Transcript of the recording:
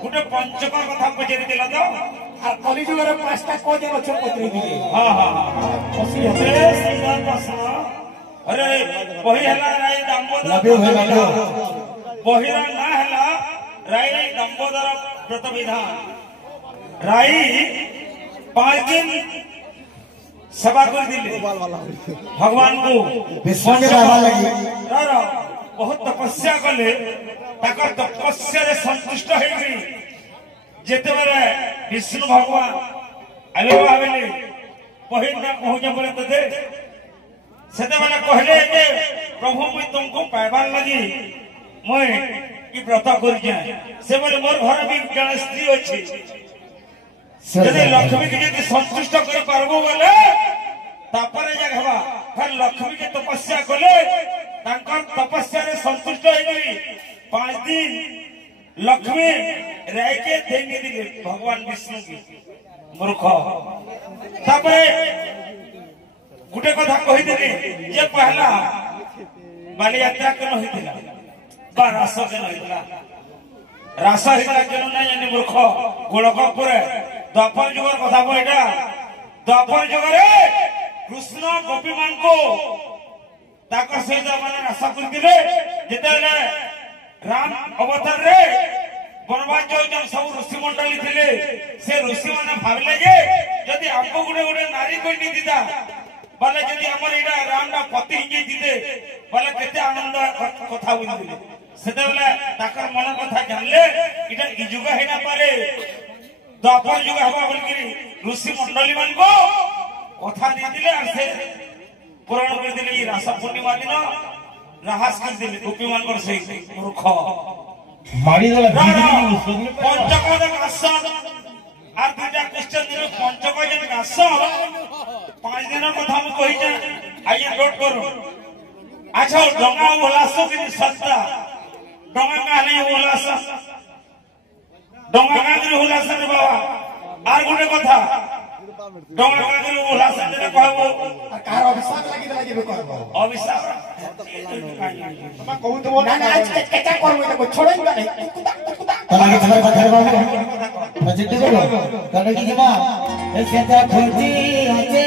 गोटे पंचक कथा पचारि दिला तो आ कलिजुगर पांचटा को जे बच्चा पत्रे दिए हां हां खुशी है सुंदर प्रश्न अरे बही हला राय दामोदर बहिरा ना हला राय दामोदर व्रत विधान राय 5 दिन सेवा कर दिले भगवान को विश्वास रहबा लगी बहुत तपस्या कले ताकर तपस्या रे संतुष्ट हे गई जेते बेले विष्णु भगवान आविर्भाव भाबले पहिन ना पहुंचे बोले तो दे सेते बेले कहले जे प्रभु मुई तुमको पाइबार लगी मैं ई व्रत कर जाय से बोले मोर घर भी जन स्त्री अछि यदि लक्ष्मी के यदि संतुष्ट कर पारबो बोले तापरे जगहबा फिर लक्ष्मी के तपस्या कले तांकर तपस्या रे संतुष्ट हो गई 5 दिन लक्ष्मी रह के देंगे दिले भगवान विष्णु की मूर्ख तापरे गुटे कथा कहि दिले ये पहला बाली यात्रा के नहीं दिला बा रास के नहीं दिला रास हिला के नहीं यानी मूर्ख गोलक पुरे द्वापर जुगर कथा बोइटा द्वापर जुगरे कृष्ण गोपी मान को ताकर सहित माने आशा करथिले जेतेले राम अवतार रे बनवास जो सब ऋषि मंडली थिले से ऋषि माने भाबले जे यदि हमको गुडे गुडे नारी कोइनी दिदा बाले यदि हमर इडा रामडा पति हिंगे दिदे बाले केते आनंद कथा बुझिले सेतेले ताकर मन कथा जानले इडा इ जुग हेना पारे द्वापर जुग हवा बोलकरी ऋषि मंडली मान को कथा दे दिले और से पुराण कर दिले रास पूर्णिमा दिन राहास कर दिले गोपी मान से मूर्ख मारी गला पंचक गास और दुटा क्रिश्चियन दिन पंचक जन गास 5 दिन कथा हम कहि जे आइए नोट करू अच्छा डंगा उल्लास की सत्ता डंगा का नहीं उल्लास डंगा का नहीं उल्लास रे बाबा और गुटे कथा डंगा का नहीं उल्लास रे कहबो कार अभिशाप लागि लागि कहबो अभिशाप तमा कहू तो ना आज केटा करबो तो छोड़ई बा नहीं तलागे तलागे कथा बाबू मजिद को तलागे की बा ए सेता खोजी आजे